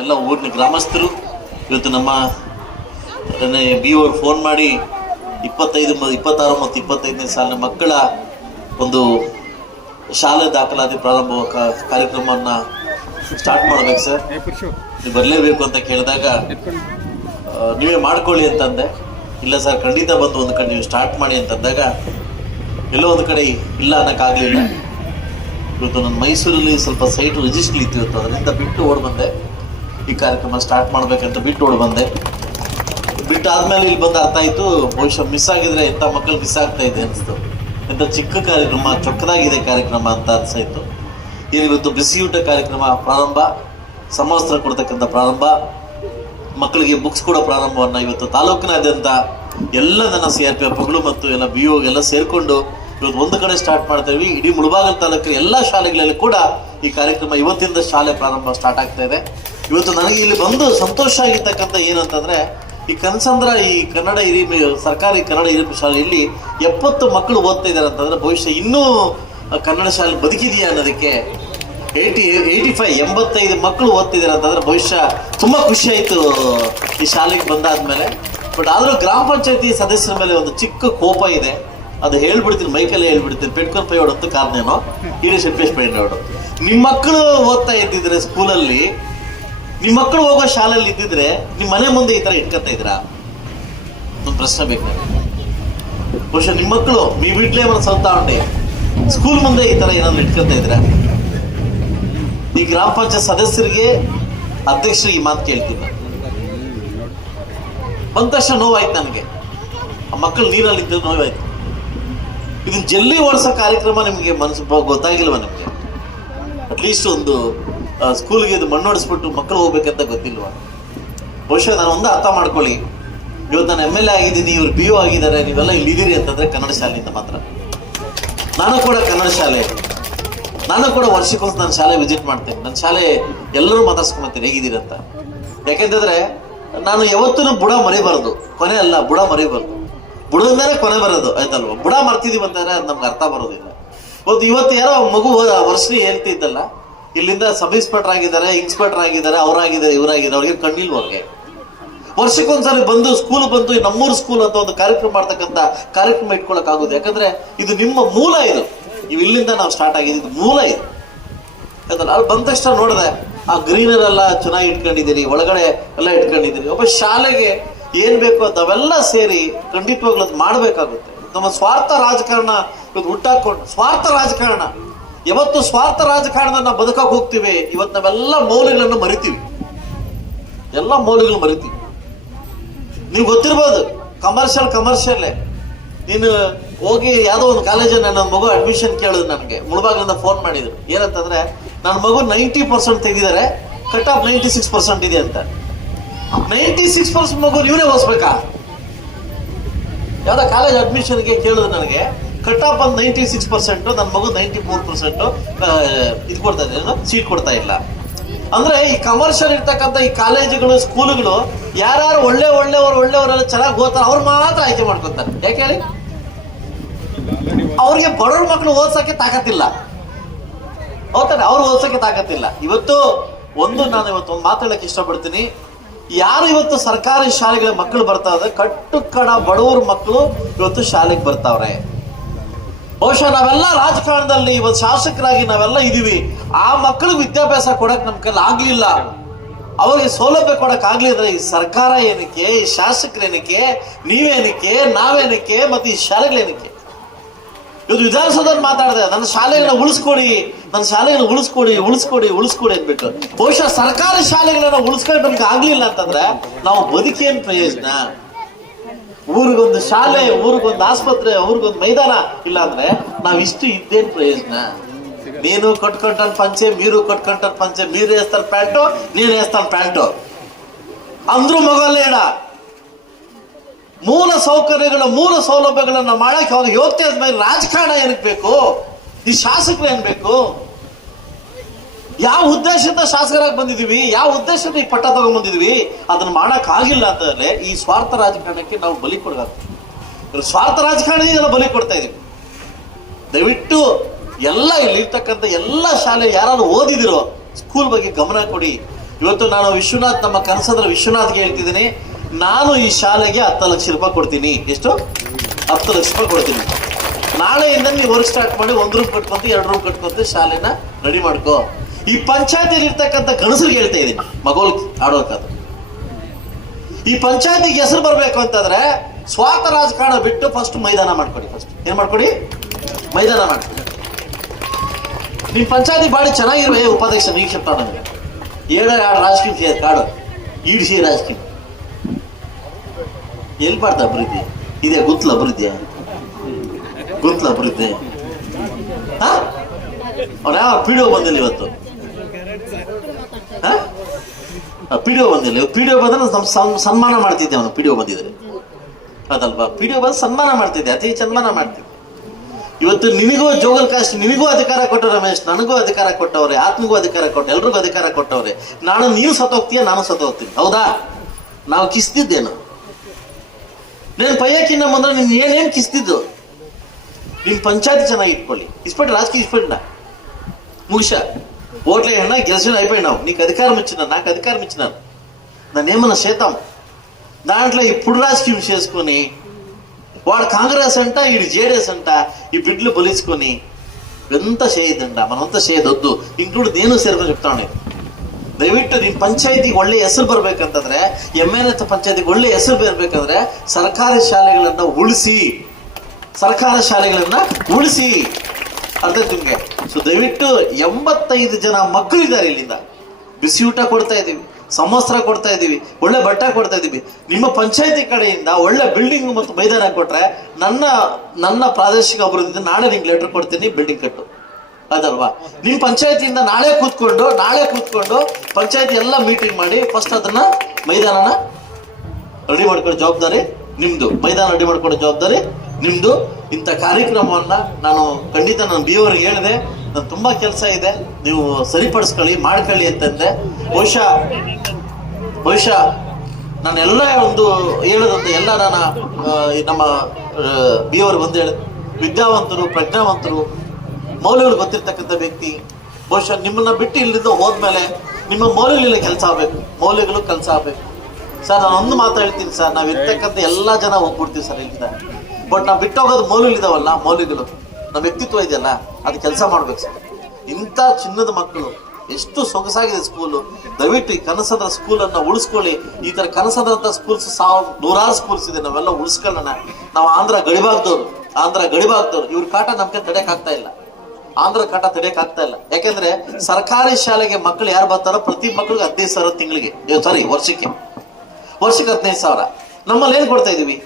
ಎಲ್ಲ ಊರಿನ ಗ್ರಾಮಸ್ಥರು ಇವತ್ತು ನಮ್ಮ ಬಿ ಅವರು ಫೋನ್ ಮಾಡಿ ಇಪ್ಪತ್ತೈದು ಇಪ್ಪತ್ತಾರು ಮತ್ತು ಇಪ್ಪತ್ತೈದನೇ ಸಾಲಿನ ಮಕ್ಕಳ ಒಂದು ಶಾಲೆ ದಾಖಲಾತಿ ಪ್ರಾರಂಭ ಕಾರ್ಯಕ್ರಮವನ್ನು ಸ್ಟಾರ್ಟ್ ಮಾಡಬೇಕು ಸರ್. ನೀವು ಬರಲೇಬೇಕು ಅಂತ ಕೇಳಿದಾಗ ನೀವೇ ಮಾಡ್ಕೊಳ್ಳಿ ಅಂತಂದೆ. ಇಲ್ಲ ಸರ್ ಖಂಡಿತ ಬಂದು ಒಂದು ಕಡೆ ನೀವು ಸ್ಟಾರ್ಟ್ ಮಾಡಿ ಅಂತಂದಾಗ ಎಲ್ಲೋ ಒಂದು ಕಡೆ ಇಲ್ಲ ಅನ್ನೋಕ್ಕಾಗಲಿಲ್ಲ. ಇವತ್ತು ನನ್ನ ಮೈಸೂರಲ್ಲಿ ಸ್ವಲ್ಪ ಸೈಟ್ ರಿಜಿಸ್ಟ್ರಿ ಇತ್ತು ಇವತ್ತು. ಅದರಿಂದ ಬಿಟ್ಟು ಓಡ್ ಬಂದೆ. ಈ ಕಾರ್ಯಕ್ರಮ ಸ್ಟಾರ್ಟ್ ಮಾಡ್ಬೇಕಂತ ಬಿಟ್ಟು ಬಂದೆ. ಬಿಟ್ಟು ಆದ್ಮೇಲೆ ಇಲ್ಲಿ ಬಂದು ಅರ್ಥ ಆಯ್ತು, ಬಹುಶಃ ಮಿಸ್ ಆಗಿದ್ರೆ ಎಂಥ ಮಕ್ಕಳು ಮಿಸ್ ಆಗ್ತಾ ಇದೆ ಅನಿಸ್ತು. ಎಂಥ ಚಿಕ್ಕ ಕಾರ್ಯಕ್ರಮ, ಚೊಕ್ಕದಾಗಿದೆ ಕಾರ್ಯಕ್ರಮ ಅಂತ ಅನ್ಸಾಯ್ತು. ಇಲ್ಲಿ ಇವತ್ತು ಬಿಸಿಯೂಟ ಕಾರ್ಯಕ್ರಮ ಪ್ರಾರಂಭ, ಸಮವಸ್ತ್ರ ಕೊಡ್ತಕ್ಕಂಥ ಪ್ರಾರಂಭ ಮಕ್ಕಳಿಗೆ ಬುಕ್ಸ್ ಕೂಡ ಪ್ರಾರಂಭವನ್ನ ಇವತ್ತು ತಾಲೂಕಿನಾದ್ಯಂತ ಎಲ್ಲ ನನ್ನ ಸಿ ಆರ್ ಪಿ ಎಫ್ಗಳು ಮತ್ತು ಎಲ್ಲ ಬಿ ಎಲ್ಲ ಸೇರಿಕೊಂಡು ಇವತ್ತು ಒಂದು ಕಡೆ ಸ್ಟಾರ್ಟ್ ಮಾಡ್ತೇವೆ. ಇಡೀ ಮುಳಬಾಗಲ್ ತಾಲೂಕಿನ ಎಲ್ಲ ಶಾಲೆಗಳಲ್ಲಿ ಕೂಡ ಈ ಕಾರ್ಯಕ್ರಮ ಇವತ್ತಿಂದ ಶಾಲೆ ಪ್ರಾರಂಭ ಸ್ಟಾರ್ಟ್ ಆಗ್ತಾ ಇದೆ. ಇವತ್ತು ನನಗೆ ಇಲ್ಲಿ ಬಂದು ಸಂತೋಷ ಆಗಿರ್ತಕ್ಕಂಥ ಏನಂತಂದ್ರೆ ಈ ಕನಸಂದ್ರ ಈ ಕನ್ನಡ ಹಿರಿಯ ಸರ್ಕಾರಿ ಕನ್ನಡ ಹಿರಿಯ ಶಾಲೆಯಲ್ಲಿ ಎಪ್ಪತ್ತು ಮಕ್ಕಳು ಓದ್ತಾ ಇದ್ದಾರೆ ಅಂತಂದ್ರೆ ಭವಿಷ್ಯ ಇನ್ನೂ ಕನ್ನಡ ಶಾಲೆ ಬದುಕಿದೆಯಾ ಅನ್ನೋದಕ್ಕೆ ಏಯ್ಟಿ ಏಯ್ಟಿ ಫೈವ್, ಎಂಬತ್ತೈದು ಮಕ್ಕಳು ಓದ್ತಿದ್ದಾರೆ ಅಂತಂದ್ರೆ ಭವಿಷ್ಯ ತುಂಬ ಖುಷಿ ಆಯಿತು ಈ ಶಾಲೆಗೆ ಬಂದಾದ್ಮೇಲೆ. ಬಟ್ ಆದರೂ ಗ್ರಾಮ ಪಂಚಾಯತಿ ಸದಸ್ಯರ ಮೇಲೆ ಒಂದು ಚಿಕ್ಕ ಕೋಪ ಇದೆ. ಅದು ಹೇಳ್ಬಿಡ್ತೀನಿ, ಮೈಕಲ್ಲೇ ಹೇಳ್ಬಿಡ್ತೀನಿ ಪೆಟ್ಕೊಂಡು ಪೈ ಹೊಡತ್ತು ಕಾರಣೇನೋ ಹಿರಿಯ ಸಿದ್ದೇಶ್ ಅವರು. ನಿಮ್ಮ ಮಕ್ಕಳು ಓದ್ತಾ ಇದ್ದಿದ್ರೆ ಸ್ಕೂಲಲ್ಲಿ ನಿಮ್ಮ ಮಕ್ಕಳು ಹೋಗೋ ಶಾಲೆಯಲ್ಲಿ ಇದ್ದಿದ್ರೆ ನಿಮ್ಮ ಮನೆ ಮುಂದೆ ಈ ತರ ಇಟ್ಕೊತಾ ಇದ್ರಾ? ಒಂದು ಪ್ರಶ್ನೆ ಬೇಕು ನನಗೆ ಬಹುಶಃ ನಿಮ್ಮ ಮಕ್ಕಳು ಮೀ ಬಿಡ್ಲೇ ಒಂದು ಸ್ವಲ್ಪ ಉಂಟೆ. ಸ್ಕೂಲ್ ಮುಂದೆ ಈ ತರ ಏನಾದ್ರು ಇಟ್ಕೊತಾ ಇದ್ರ? ಈ ಗ್ರಾಮ ಪಂಚಾಯತ್ ಸದಸ್ಯರಿಗೆ ಅಧ್ಯಕ್ಷರು ಈ ಮಾತು ಕೇಳ್ತೀನಿ. ಬಂದ ತಕ್ಷಣ ನೋವಾಯ್ತು ನನಗೆ. ಆ ಮಕ್ಕಳು ನೀರಲ್ಲಿ ಇದ್ದ ನೋವಾಯ್ತು. ಇದನ್ನ ಜಲ್ಲಿ ಓಡಿಸೋ ಕಾರ್ಯಕ್ರಮ ನಿಮಗೆ ಮನಸ್ಸು ಗೊತ್ತಾಗಿಲ್ವಾ ನಿಮಗೆ? ಅಟ್ಲೀಸ್ಟ್ ಒಂದು ಸ್ಕೂಲ್ಗೆ ಇದು ಮಣ್ಣೊಡಿಸ್ಬಿಟ್ಟು ಮಕ್ಕಳು ಹೋಗ್ಬೇಕಂತ ಗೊತ್ತಿಲ್ವಾ? ಬಹುಶಃ ನಾನು ಒಂದು ಅರ್ಥ ಮಾಡ್ಕೊಳ್ಳಿ. ಇವತ್ತು ನಾನು ಎಂ ಎಲ್ ಎ ಆಗಿದ್ದೀನಿ, ಇವ್ರು ಬಿ ಒ ಆಗಿದ್ದಾರೆ, ನೀವೆಲ್ಲ ಇಲ್ಲಿ ಇದ್ದೀರಿ ಅಂತಂದ್ರೆ ಕನ್ನಡ ಶಾಲೆಯಿಂದ ಮಾತ್ರ. ನಾನು ಕೂಡ ಕನ್ನಡ ಶಾಲೆ. ನಾನು ಕೂಡ ವರ್ಷಕ್ಕೊಂದು ನಾನು ಶಾಲೆ ವಿಸಿಟ್ ಮಾಡ್ತೇನೆ. ನನ್ನ ಶಾಲೆ ಎಲ್ಲರೂ ಮಾತಾಡ್ಸ್ಕೊಂಬತ್ತೀನಿ, ಹೇಗಿದ್ದೀರಿ ಅಂತ. ಯಾಕೆಂತಂದ್ರೆ ನಾನು ಯಾವತ್ತೂ ಬುಡ ಮರಿಬಾರ್ದು. ಕೊನೆ ಅಲ್ಲ, ಬುಡ ಮರಿಬಾರ್ದು. ಬುಡದಿಂದಾನೇ ಕೊನೆ ಬರೋದು, ಆಯ್ತಲ್ವ? ಬುಡ ಮರ್ತಿದೀವಿ ಅಂತಂದ್ರೆ ಅದು ನಮ್ಗೆ ಅರ್ಥ ಬರೋದಿಲ್ಲ. ಇವತ್ತು ಇವತ್ತು ಯಾರೋ ಮಗು ವರ್ಷ ಹೇಳ್ತಿದ್ದಲ್ಲ ಇಲ್ಲಿಂದ ಸಬ್ ಇನ್ಸ್ಪೆಕ್ಟರ್ ಆಗಿದ್ದಾರೆ ಇನ್ಸ್ಪೆಕ್ಟರ್ ಆಗಿದ್ದಾರೆ, ಅವರಾಗಿದ್ದಾರೆ, ಇವರಾಗಿದ್ದಾರೆ, ಅವ್ರಿಗೆ ಕಣ್ಣಿಲ್ವ ಅವ್ರಿಗೆ? ವರ್ಷಕ್ಕೊಂದ್ಸರಿ ಬಂದು ಸ್ಕೂಲ್ ಬಂದು ನಮ್ಮೂರು ಸ್ಕೂಲ್ ಅಂತ ಒಂದು ಕಾರ್ಯಕ್ರಮ ಮಾಡ್ತಕ್ಕಂಥ ಕಾರ್ಯಕ್ರಮ ಇಟ್ಕೊಳಕ್ ಆಗೋದು ಯಾಕಂದ್ರೆ ಇದು ನಿಮ್ಮ ಮೂಲ ಇದು. ನೀವು ಇಲ್ಲಿಂದ ನಾವು ಸ್ಟಾರ್ಟ್ ಆಗಿದ್ದು ಮೂಲ ಇದು. ಯಾಕಂದ್ರೆ ಅಲ್ಲಿ ಬಂದ ತಕ್ಷಣ ನೋಡಿದೆ ಆ ಗ್ರೀನರ್ ಎಲ್ಲ ಚೆನ್ನಾಗಿ ಇಟ್ಕೊಂಡಿದ್ದೀರಿ, ಒಳಗಡೆ ಎಲ್ಲ ಇಟ್ಕೊಂಡಿದ್ದೀರಿ. ಒಬ್ಬ ಶಾಲೆಗೆ ಏನ್ ಬೇಕು ಅವೆಲ್ಲ ಸೇರಿ ಖಂಡಿತವಾಗ್ಲೂ ಅದು ಮಾಡ್ಬೇಕಾಗುತ್ತೆ. ನಮ್ಮ ಸ್ವಾರ್ಥ ರಾಜಕಾರಣ ಇವತ್ತು ಹುಟ್ಟಾಕೊಂಡು ಸ್ವಾರ್ಥ ರಾಜಕಾರಣ. ಯಾವತ್ತು ಸ್ವಾರ್ಥ ರಾಜಕಾರಣದ ನಾವು ಬದುಕಕ್ಕೆ ಹೋಗ್ತೀವಿ, ಇವತ್ತು ನಾವೆಲ್ಲ ಮೌಲ್ಯಗಳನ್ನು ಮರಿತೀವಿ. ಎಲ್ಲ ಮೌಲ್ಯಗಳು ಮರಿತೀವಿ. ನೀವು ಗೊತ್ತಿರ್ಬೋದು ಕಮರ್ಷಿಯಲ್ ಕಮರ್ಷಿಯಲ್ಲೇ ನೀನು ಹೋಗಿ ಯಾವುದೋ ಒಂದು ಕಾಲೇಜಲ್ಲಿ ನನ್ನ ಮಗು ಅಡ್ಮಿಷನ್ ಕೇಳಿದ್ರು ನನಗೆ, ಮುಳುಬಾಗಿಲಿಂದ ಫೋನ್ ಮಾಡಿದ್ರು. ಏನಂತಂದ್ರೆ, ನನ್ನ ಮಗು ನೈಂಟಿ ಪರ್ಸೆಂಟ್ ತೆಗೆದಿದ್ದಾರೆ cut off ninety six percent ಇದೆ ಅಂತ. ನೈಂಟಿ ಸಿಕ್ಸ್ ಪರ್ಸೆಂಟ್ ಮಗು ನೀವೇ ಓದಿಸ್ಬೇಕಾ? ಯಾವುದೋ ಕಾಲೇಜ್ ಅಡ್ಮಿಷನ್ಗೆ ಕೇಳಿದ್ರು ನನಗೆ ಕಟ್ ಆಫ್ ಬಂದು ನೈಂಟಿ ಸಿಕ್ಸ್ ಪರ್ಸೆಂಟ್ ನನ್ನ ಮಗು ನೈಂಟಿ ಫೋರ್ ಪರ್ಸೆಂಟ್ ಇದು ಕೊಡ್ತಾ ಇದೆ ಸೀಟ್ ಕೊಡ್ತಾ ಇಲ್ಲ. ಅಂದ್ರೆ ಈ ಕಮರ್ಷಿಯಲ್ ಇರ್ತಕ್ಕಂಥ ಈ ಕಾಲೇಜುಗಳು ಸ್ಕೂಲುಗಳು ಯಾರ್ಯಾರು ಒಳ್ಳೆ ಒಳ್ಳೆಯವರು, ಒಳ್ಳೆಯವರೆಲ್ಲ ಚೆನ್ನಾಗಿ ಓದ್ತಾರೆ, ಅವ್ರು ಮಾತ್ರ ಆಯ್ಕೆ ಮಾಡ್ಕೊತಾರೆ. ಯಾಕೆ ಹೇಳಿ? ಅವ್ರಿಗೆ ಬಡವ್ರ ಮಕ್ಕಳು ಓದ್ಸಕ್ಕೆ ತಾಕತ್ತಿಲ್ಲ. ಹೌದಾನೆ ಅವ್ರು ಓದ್ಸಕ್ಕೆ ತಾಕತ್ತಿಲ್ಲ. ಇವತ್ತು ಒಂದು ನಾನು ಇವತ್ತು ಒಂದು ಮಾತಾಡಕ್ಕೆ ಇಷ್ಟಪಡ್ತೀನಿ. ಯಾರು ಇವತ್ತು ಸರ್ಕಾರಿ ಶಾಲೆಗಳ ಮಕ್ಕಳು ಬರ್ತಾ ಇದ್ದಾರೆ, ಕಟ್ಟು ಕಡ ಬಡವ್ರ ಮಕ್ಕಳು ಇವತ್ತು ಶಾಲೆಗೆ ಬರ್ತಾವ್ರೆ. ಬಹುಶಃ ನಾವೆಲ್ಲ ರಾಜಕಾರಣದಲ್ಲಿ ಇವತ್ತು ಶಾಸಕರಾಗಿ ನಾವೆಲ್ಲ ಇದೀವಿ ಆ ಮಕ್ಕಳಿಗೆ ವಿದ್ಯಾಭ್ಯಾಸ ಕೊಡಕ್ ನಮ್ ಕೈಲಿ ಆಗ್ಲಿಲ್ಲ. ಅವರಿಗೆ ಸೌಲಭ್ಯ ಕೊಡಕ್ ಆಗ್ಲಿದ್ರೆ ಈ ಸರ್ಕಾರ ಏನಕ್ಕೆ, ಈ ಶಾಸಕರೇನಕ್ಕೆ ನೀವೇನಕ್ಕೆ, ನಾವೇನಕ್ಕೆ ಮತ್ತೆ ಈ ಶಾಲೆಗಳೇನಕ್ಕೆ ಇವತ್ತು ವಿಧಾನಸೌಧದಲ್ಲಿ ಮಾತಾಡಿದೆ, ನನ್ನ ಶಾಲೆಗಳನ್ನ ಉಳಿಸ್ಕೊಡಿ, ನನ್ನ ಶಾಲೆಗಳನ್ನ ಉಳಿಸ್ಕೊಡಿ ಉಳಿಸ್ಕೊಡಿ ಉಳಿಸ್ಕೊಡಿ ಅಂದ್ಬಿಟ್ಟು. ಬಹುಶಃ ಸರ್ಕಾರಿ ಶಾಲೆಗಳನ್ನ ಉಳಿಸ್ಕೊಂಡು ನಮ್ಗೆ ಆಗ್ಲಿಲ್ಲ ಅಂತಂದ್ರೆ ನಾವು ಬದುಕೇನ್ ಪ್ರಯೋಜನ? ಊರಿಗೊಂದು ಶಾಲೆ ಊರಿಗೊಂದು ಆಸ್ಪತ್ರೆ ಊರಿಗೊಂದು ಮೈದಾನ ಇಲ್ಲ ಅಂದ್ರೆ ನಾವ್ ಇಷ್ಟು ಇದ್ದೇನ್ ಪ್ರಯೋಜನ ನೀನು ಕಟ್ಕೊಂಟಾನ ಪಂಚೆ ಮೀರು ಕಟ್ಕೊಂಟಾನ ಪಂಚೆ ಮೀರು వేస్తాను ಪ್ಯಾಂಟು ನೀನು వేస్తాను ಪ್ಯಾಂಟು ಅಂದ್ರೂ ಮಗಲ್ಲೇಡ ಮೂಲ ಸೌಕರ್ಯಗಳ ಮೂಲ ಸೌಲಭ್ಯಗಳನ್ನ ಮಾಡಕ್ಕೆ ಅವ್ನು ಯೋಗ್ಯತೆ ಆದ್ಮೇಲೆ ರಾಜಕಾರಣ ಏನಕ್ಕೆ ಬೇಕು ಈ ಶಾಸಕರು ಏನ್ ಬೇಕು ಯಾವ ಉದ್ದೇಶದಿಂದ ಶಾಸಕರಾಗಿ ಬಂದಿದ್ದೀವಿ? ಯಾವ ಉದ್ದೇಶದಿಂದ ಈ ಪಟ್ಟ ತಗೊಂಡ್ಬಂದಿದೀವಿ ಅದನ್ನ ಮಾಡಕ್ ಆಗಿಲ್ಲ ಅಂತಂದ್ರೆ ಈ ಸ್ವಾರ್ಥ ರಾಜಕಾರಣಕ್ಕೆ ನಾವು ಬಲಿ ಕೊಡಬೇಕು ಸ್ವಾರ್ಥ ರಾಜಕಾರಣ ಬಲಿ ಕೊಡ್ತಾ ಇದೀವಿ. ದಯವಿಟ್ಟು ಎಲ್ಲ ಇಲ್ಲಿ ಇರ್ತಕ್ಕಂಥ ಎಲ್ಲ ಶಾಲೆ ಯಾರಾದ್ರೂ ಓದಿದಿರೋ ಸ್ಕೂಲ್ ಬಗ್ಗೆ ಗಮನ ಕೊಡಿ. ಇವತ್ತು ನಾನು ವಿಶ್ವನಾಥ್, ನಮ್ಮ ಕನಸಂದ್ರ ವಿಶ್ವನಾಥ್ಗೆ ಹೇಳ್ತಿದ್ದೀನಿ. ನಾನು ಈ ಶಾಲೆಗೆ ಹತ್ತು ಲಕ್ಷ ರೂಪಾಯಿ ಕೊಡ್ತೀನಿ. ಎಷ್ಟು? ಹತ್ತು ಲಕ್ಷ ರೂಪಾಯಿ ಕೊಡ್ತೀನಿ. ನಾಳೆಯಿಂದ ನೀವು ವರ್ಕ್ ಸ್ಟಾರ್ಟ್ ಮಾಡಿ ಒಂದು ರೂಮ್ ಕಟ್ಕೊಂತ, ಎರಡು ರೂಮ್ ಕಟ್ಕೊಂತ ಶಾಲೆನ ರೆಡಿ ಮಾಡ್ಕೋ. ಈ ಪಂಚಾಯತಿಯಲ್ಲಿ ಇರ್ತಕ್ಕಂಥ ಗಣಸರಿಗೆ ಹೇಳ್ತಾ ಇದ್ದೀನಿ ಮಗೋಲ್ ಆಡೋಕಾದ್ರೆ ಈ ಪಂಚಾಯತಿಗೆ ಹೆಸರು ಬರಬೇಕು ಅಂತಂದ್ರೆ ಸ್ವಾರ್ಥ ರಾಜಕಾರಣ ಬಿಟ್ಟು ಫಸ್ಟ್ ಮೈದಾನ ಮಾಡ್ಕೊಡಿ ಫಸ್ಟ್ ಏನ್ ಮಾಡ್ಕೊಡಿ? ಮೈದಾನ ಮಾಡ್ಕೊಡಿ. ನಿಮ್ ಪಂಚಾಯತಿ ಬಾಡಿ ಚೆನ್ನಾಗಿರುವ ಉಪಾಧ್ಯಕ್ಷ ನನಗೆ ಏಳು ಎರಡು ರಾಜಕೀಯ ಕಾಡು. ಈಡಿಸಿ ರಾಜಕೀಯ. ಎಲ್ಲಿ ಬಾರ್ದ ಅಭಿವೃದ್ಧಿ? ಇದೆ ಗುತ್ಲ ಅಭಿವೃದ್ಧಿ ಗುತ್ಲ ಅಭಿವೃದ್ಧಿ. ಹಾ ಅವ್ರು ಯಾವ ಪಿ ಡಿ ಒ ಬಂದಿಲ್ಲ ಇವತ್ತು? ಪಿ ಡಿ ಒ ಬಂದಿಲ್ಲ ಪಿ ಡಿ ಒ ಬಂದ್ರೆ ನಮ್ಮ ಸನ್ಮಾನ ಮಾಡ್ತಿದ್ದೆ ಅವನು ಪಿ ಡಿ ಒ ಬಂದಿದ್ರೆ. ಅದಲ್ವಾ? ಪಿ ಡಿ ಒ ಬಂದು ಸನ್ಮಾನ ಮಾಡ್ತಿದ್ದೆ, ಅತಿ ಸನ್ಮಾನ ಮಾಡ್ತಿದ್ದೆ. ಇವತ್ತು ನಿನಗೂ ಜೋಗಲ್ ಕಾಸ್ಟ್ ನಿನಗೂ ಅಧಿಕಾರ ಕೊಟ್ಟ ರಮೇಶ್, ನನಗೂ ಅಧಿಕಾರ ಕೊಟ್ಟವ್ರೆ, ಆತ್ಮಗೂ ಅಧಿಕಾರ ಕೊಟ್ಟ, ಎಲ್ರಿಗೂ ಅಧಿಕಾರ ಕೊಟ್ಟವ್ರೆ. ನಾನು ನೀನು ಸತ್ತೋಗ್ತೀಯ ನಾನು ಸತ್ತೋಗ್ತೀನಿ ಹೌದಾ? ನಾವು ಕಿಸ್ತಿದ್ದೇನು? ನೀನು ಪೈಯಾಕಿನ ಬಂದ್ರೆ ನೀನು ಏನೇನು ಕಿಸ್ತಿದ್ದು ನಿಮ್ಮ ಪಂಚಾಯತ್ ಚೆನ್ನಾಗಿ ಇಟ್ಕೊಳ್ಳಿ. ಇಸ್ಪಟ್ಟು ರಾಜಕೀಯ ಇಸ್ಪಟ್ಟ ಮುಗಿಸ ఓట్లు వేయన్నా గెలిచిన అయిపోయినావు. నీకు అధికారం ఇచ్చినాను నాకు అధికారం ఇచ్చినారు నన్ను ఏమన్నా చేద్దాం? దాంట్లో ఇప్పుడు రాజకీయం చేసుకొని వాడు కాంగ్రెస్ అంట ఈ జేడీఎస్ అంట ఈ బిడ్లు బలిచుకొని ఎంత చేయదంట మనమంతా చేయదొద్దు ఇంక్లೂಡ್ నేను ಸೇರ್ಕೊಂಡು చెప్తాను నేను ದಯವಿಟ್ಟು ನಿಮ್ಮ ಪಂಚಾಯತಿಗೆ ಒಳ್ಳೆ ಹೆಸರು ಬರಬೇಕಂತಂದ್ರೆ ಎಮ್ ಎನ್ ಎತ್ತ ಪಂಚಾಯತಿಗೆ ಒಳ್ಳೆ ಹೆಸರು ಬರಬೇಕಂದ್ರೆ ಸರ್ಕಾರಿ ಶಾಲೆಗಳನ್ನು ಉಳಿಸಿ ಸರ್ಕಾರ ನಿಮ್ಗೆ ಸೊ ದಯವಿಟ್ಟು ಎಂಬತ್ತೈದು ಜನ ಮಕ್ಕಳಿದ್ದಾರೆ ಇಲ್ಲಿಂದ. ಬಿಸಿ ಊಟ ಕೊಡ್ತಾ ಇದೀವಿ ಸಮವಸ್ತ್ರ ಕೊಡ್ತಾ ಇದೀವಿ ಒಳ್ಳೆ ಬಟ್ಟೆ ಕೊಡ್ತಾ ಇದೀವಿ ನಿಮ್ಮ ಪಂಚಾಯತಿ ಕಡೆಯಿಂದ ಒಳ್ಳೆ ಬಿಲ್ಡಿಂಗ್ ಮತ್ತು ಮೈದಾನ ಕೊಟ್ಟರೆ ನನ್ನ ನನ್ನ ಪ್ರಾದೇಶಿಕ ಅಭಿವೃದ್ಧಿ ನಾಳೆ ನಿಮ್ಗೆ ಲೆಟರ್ ಕೊಡ್ತೀನಿ ಬಿಲ್ಡಿಂಗ್ ಕಟ್ಟು. ಅದಲ್ವಾ? ನಿಮ್ಮ ಪಂಚಾಯತಿಯಿಂದ ನಾಳೆ ಕೂತ್ಕೊಂಡು ನಾಳೆ ಕೂತ್ಕೊಂಡು ಪಂಚಾಯತಿ ಎಲ್ಲ ಮೀಟಿಂಗ್ ಮಾಡಿ ಫಸ್ಟ್ ಅದನ್ನ ಮೈದಾನನ ರೆಡಿ ಮಾಡ್ಕೊಳ್ಳೋ ಜವಾಬ್ದಾರಿ ನಿಮ್ಮದು ಮೈದಾನ ರೆಡಿ ಮಾಡ್ಕೊಳ್ಳೋ ಜವಾಬ್ದಾರಿ ನಿಮ್ದು ಇಂಥ ಕಾರ್ಯಕ್ರಮವನ್ನ ನಾನು ಖಂಡಿತ ನಾನು ಬಿ ಅವ್ರಿಗೆ ಹೇಳಿದೆ. ನಾನು ತುಂಬಾ ಕೆಲಸ ಇದೆ. ನೀವು ಸರಿಪಡಿಸ್ಕೊಳ್ಳಿ, ಮಾಡ್ಕೊಳ್ಳಿ ಅಂತಂದೆ ಬಹುಶಃ ಬಹುಶಃ ನಾನೆಲ್ಲ ಒಂದು ಹೇಳೋದೊಂದು ಎಲ್ಲ ನಾನು ನಮ್ಮ ಬಿ ಅವರು ಬಂದು ಹೇಳ, ವಿದ್ಯಾವಂತರು, ಪ್ರಜ್ಞಾವಂತರು, ಮೌಲ್ಯಗಳು ಗೊತ್ತಿರ್ತಕ್ಕಂಥ ವ್ಯಕ್ತಿ, ಬಹುಶಃ ನಿಮ್ಮನ್ನ ಬಿಟ್ಟು ಇಲ್ಲಿಂದ ಹೋದ್ಮೇಲೆ ನಿಮ್ಮ ಮೌಲ್ಯಗಳಿಲ್ಲ ಕೆಲಸ ಆಗ್ಬೇಕು. ಮೌಲ್ಯಗಳು ಕೆಲಸ ಆಗ್ಬೇಕು. ಸರ್, ನಾನು ಒಂದು ಮಾತು ಹೇಳ್ತೀನಿ ಸರ್ ನಾವು ಇರ್ತಕ್ಕಂಥ ಎಲ್ಲ ಜನ ಹೋಗ್ಬಿಡ್ತೀವಿ ಸರ್ ಇಲ್ಲಿಂದ. ಬಟ್ ನಾವು ಬಿಟ್ಟೋಗೋದು ಮೌಲ್ಯಗಳಿದಾವಲ್ಲ ಮೌಲ್ಯಗಳು ನಮ್ಮ ವ್ಯಕ್ತಿತ್ವ ಇದೆಯಲ್ಲ, ಅದು ಕೆಲಸ ಮಾಡ್ಬೇಕು ಸರ್. ಇಂಥ ಚಿನ್ನದ ಮಕ್ಕಳು, ಎಷ್ಟು ಸೊಗಸಾಗಿದೆ ಸ್ಕೂಲು ದಯವಿಟ್ಟು ಈ ಕನಸದ ಸ್ಕೂಲನ್ನು ಉಳಿಸ್ಕೊಳ್ಳಿ. ಈ ಥರ ಕನಸದಂಥ ಸ್ಕೂಲ್ಸ್ ಸಾವಿರ ನೂರಾರು ಸ್ಕೂಲ್ಸ್ ಇದೆ, ನಾವೆಲ್ಲ ಉಳಿಸ್ಕೊಳ್ಳೋಣ. ನಾವು ಆಂಧ್ರ ಗಡಿಭಾಗದವ್ರು ಆಂಧ್ರ ಗಡಿಭಾಗದವ್ರು. ಇವ್ರ ಕಾಟ ನಮ್ಗೆ ತಡೆಯಕ್ ಆಗ್ತಾ ಇಲ್ಲ. ಆಂಧ್ರ ಕಾಟ ತಡೆಯಕ್ ಆಗ್ತಾ ಇಲ್ಲ. ಯಾಕೆಂದ್ರೆ ಸರ್ಕಾರಿ ಶಾಲೆಗೆ ಮಕ್ಕಳು ಯಾರು ಬರ್ತಾರೋ ಪ್ರತಿ ಮಕ್ಕಳಿಗೆ ಹದಿನೈದು ಸಾವಿರ ತಿಂಗಳಿಗೆ. ಸಾರಿ ವರ್ಷಕ್ಕೆ. ವರ್ಷಕ್ಕೆ ಹದಿನೈದು ಸಾವಿರ. ನಮ್ಮಲ್ಲಿ ಏನು ಕೊಡ್ತಾ ಇದೀವಿ?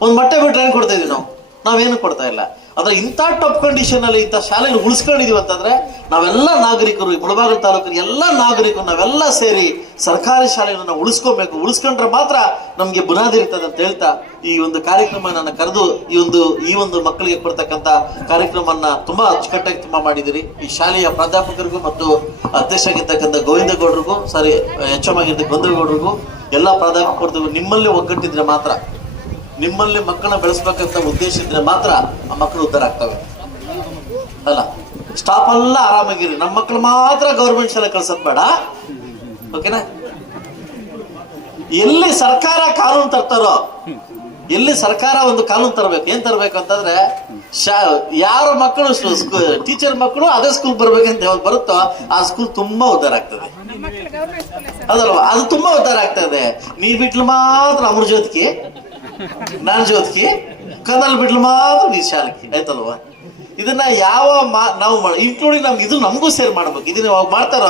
ಒಂದು ಮೊಟ್ಟೆ ಬಿಟ್ರೆ ಏನು ಕೊಡ್ತಾ ಇದೀವಿ ನಾವು? ನಾವೇನು ಕೊಡ್ತಾ ಇಲ್ಲ. ಆದ್ರೆ ಇಂಥ ಕಂಡೀಷನ್ ಅಲ್ಲಿ ಇಂಥ ಶಾಲೆಯಲ್ಲಿ ಉಳಿಸ್ಕೊಂಡಿದೀವಿ ಅಂತಂದ್ರೆ ನಾವೆಲ್ಲ ನಾಗರಿಕರು ಮುಳಬಾಗಿಲು ತಾಲೂಕಿನ ಎಲ್ಲ ನಾಗರಿಕರು ನಾವೆಲ್ಲ ಸೇರಿ ಸರ್ಕಾರಿ ಶಾಲೆಗಳನ್ನ ಉಳಿಸ್ಕೋಬೇಕು. ಉಳಿಸ್ಕೊಂಡ್ರೆ ಮಾತ್ರ ನಮ್ಗೆ ಬುನಾದಿ ಇರ್ತದೆ ಅಂತ ಹೇಳ್ತಾ ಈ ಒಂದು ಕಾರ್ಯಕ್ರಮ ನನ್ನ ಕರೆದು ಈ ಒಂದು ಈ ಒಂದು ಮಕ್ಕಳಿಗೆ ಕೊಡ್ತಕ್ಕಂಥ ಕಾರ್ಯಕ್ರಮವನ್ನ ತುಂಬಾ ಅಚ್ಚುಕಟ್ಟಾಗಿ ತುಂಬಾ ಮಾಡಿದಿರಿ ಈ ಶಾಲೆಯ ಪ್ರಾಧ್ಯಾಪಕರಿಗೂ ಮತ್ತು ಅಧ್ಯಕ್ಷ ಆಗಿರ್ತಕ್ಕಂಥ ಗೌಡ್ರಿಗೂ ಸಾರಿ ಎಚ್ ಎಂ ಆಗಿರ್ತಕ್ಕ ಗೋವಿಂದಗೌಡರಿಗೂ ಎಲ್ಲ ಪ್ರಾಧ್ಯಾಪಕರಿಗೂ ನಿಮ್ಮಲ್ಲಿ ಒಗ್ಗಟ್ಟಿದ್ರೆ ಮಾತ್ರ ನಿಮ್ಮಲ್ಲಿ ಮಕ್ಕಳನ್ನ ಬೆಳೆಸ್ಬೇಕಂತ ಉದ್ದೇಶ ಇದ್ರೆ ಮಾತ್ರ ಆ ಮಕ್ಕಳು ಉದ್ಧಾರ ಆಗ್ತವೆ. ಅಲ್ಲ ಸ್ಟಾಪ್ ಎಲ್ಲ ಆರಾಮಾಗಿರಿ. ನಮ್ಮ ಮಕ್ಕಳು ಮಾತ್ರ ಗೌರ್ಮೆಂಟ್ ಶಾಲೆ ಕಳ್ಸೋದು ಬೇಡ. ಓಕೆನಾ ಎಲ್ಲಿ ಸರ್ಕಾರ ಕಾನೂನು ತರ್ತಾರೋ ಎಲ್ಲಿ ಸರ್ಕಾರ ಒಂದು ಕಾನೂನು ತರಬೇಕು ಏನ್ ತರಬೇಕು ಅಂತಂದ್ರೆ ಯಾರ ಮಕ್ಕಳು ಟೀಚರ್ ಮಕ್ಕಳು ಅದೇ ಸ್ಕೂಲ್ ಬರ್ಬೇಕಂತ ಯಾವ್ದು ಬರುತ್ತೋ ಆ ಸ್ಕೂಲ್ ತುಂಬಾ ಉದ್ದಾರ ಆಗ್ತದೆ. ಅದಲ್ವಾ ಅದು ತುಂಬಾ ಉದ್ದಾರ ಆಗ್ತದೆ. ನೀ ಬಿಟ್ಲು ಮಾತ್ರ ಅಮೃತ ಜ್ಯೋತಿಗೆ ನಾನ್ ಜ್ಯೋತಿಗೆ ಕನ್ನಲ್ ಬಿಟ್ಲು ಮಾತ್ರ ನೀ ಶಾಲಕಿ ಆಯ್ತಲ್ವಾ? ಇದನ್ನ ಯಾವ ಮಾ- ನಾವು ಇನ್ಕ್ಲೂಡಿಂಗ್ ನಮ್ಗೆ ಇದು ನಮಗೂ ಸೇರ್ ಮಾಡ್ಬೇಕು. ಇದನ್ನ ಅವಾಗ ಮಾಡ್ತಾರ,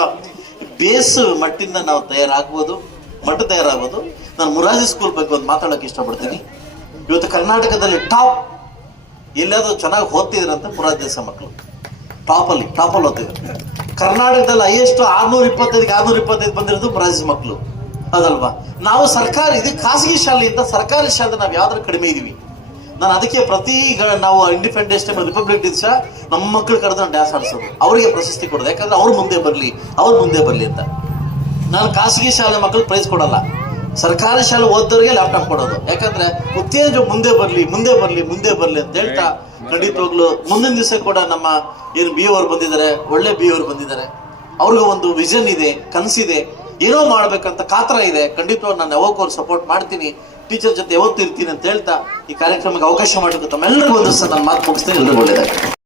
ಬೇಸ್ ಮಟ್ಟಿಂದ ನಾವು ತಯಾರಾಗ್ಬೋದು, ಮಟ್ಟ ತಯಾರಾಗ್ಬೋದು. ನಾನು ಮುರಾಜಿ ಸ್ಕೂಲ್ ಬಗ್ಗೆ ಒಂದು ಮಾತಾಡೋಕೆ ಇಷ್ಟಪಡ್ತೀನಿ. ಇವತ್ತು ಕರ್ನಾಟಕದಲ್ಲಿ ಟಾಪ್ ಎಲ್ಲಾದ್ರೂ ಚೆನ್ನಾಗಿ ಓದ್ತಿದ್ರಂತ ಮುರಾಜ್ ದೇಸ ಮಕ್ಕಳು ಟಾಪಲ್ಲಿ ಟಾಪಲ್ಲಿ ಓದ್ತಿದ್ರು ಕರ್ನಾಟಕದಲ್ಲಿ ಹೈಯೆಸ್ಟ್ ಆರ್ನೂರ ಇಪ್ಪತ್ತೈದು ಆರ್ನೂರ ಇಪ್ಪತ್ತೈದು ಬಂದಿರೋದು ಮುರಾಜಿ ಮಕ್ಕಳು ಅದಲ್ವಾ? ನಾವು ಸರ್ಕಾರ ಇದು ಖಾಸಗಿ ಶಾಲೆಯಿಂದ ಸರ್ಕಾರಿ ಶಾಲೆ ನಾವು ಯಾವ್ದಾದ್ರು ಕಡಿಮೆ ಇದೀವಿ. ನಾನು ಅದಕ್ಕೆ ಪ್ರತಿ ನಾವು ಇಂಡಿಪೆಂಡೆನ್ಸ್ ಡೇ ರಿಪಬ್ಲಿಕ್ ದಿವಸ ನಮ್ಮ ಮಕ್ಕಳು ಕರೆದು ನಾನು ಡ್ಯಾನ್ಸ್ ಆಡಿಸೋದು. ಅವರಿಗೆ ಪ್ರಶಸ್ತಿ ಕೊಡೋದು. ಯಾಕಂದ್ರೆ ಅವ್ರು ಮುಂದೆ ಬರಲಿ ಅವ್ರು ಮುಂದೆ ಬರಲಿ ಅಂತ. ನಾನು ಖಾಸಗಿ ಶಾಲೆ ಮಕ್ಕಳು ಪ್ರೈಸ್ ಕೊಡಲ್ಲ. ಸರ್ಕಾರಿ ಶಾಲೆ ಓದೋರಿಗೆ ಲ್ಯಾಪ್ಟಾಪ್ ಕೊಡೋದು. ಯಾಕಂದ್ರೆ ಉತ್ತೇಜ ಮುಂದೆ ಬರಲಿ ಮುಂದೆ ಬರಲಿ ಮುಂದೆ ಬರಲಿ ಅಂತ ಹೇಳ್ತಾ ಖಂಡಿತವಾಗ್ಲು ಮುಂದಿನ ದಿವಸ ಕೂಡ ನಮ್ಮ ಏನು ಬಿ ಅವರು ಬಂದಿದ್ದಾರೆ ಒಳ್ಳೆ ಬಿ ಅವರು ಬಂದಿದ್ದಾರೆ. ಅವ್ರಿಗೂ ಒಂದು ವಿಷನ್ ಇದೆ ಕನಸಿದೆ. ಏನೋ ಮಾಡ್ಬೇಕಂತ ಕಾತರ ಇದೆ. ಖಂಡಿತವಾಗಿ ನಾನು ಯಾವಾಗ ಸಪೋರ್ಟ್ ಮಾಡ್ತೀನಿ. ಟೀಚರ್ ಜೊತೆ ಯಾವತ್ತು ಇರ್ತೀನಿ ಅಂತ ಹೇಳ್ತಾ ಈ ಕಾರ್ಯಕ್ರಮಕ್ಕೆ ಅವಕಾಶ ಮಾಡಬೇಕು ತಮ್ಮೆಲ್ಲರಿಗೂ ಒಂದು ಸಹ ನಾನು ಮಾತು ಮುಗಿಸ್ತೇನೆ. ಎಲ್ಲರಿಗೂ ಒಳ್ಳೆಯದಾಗಿ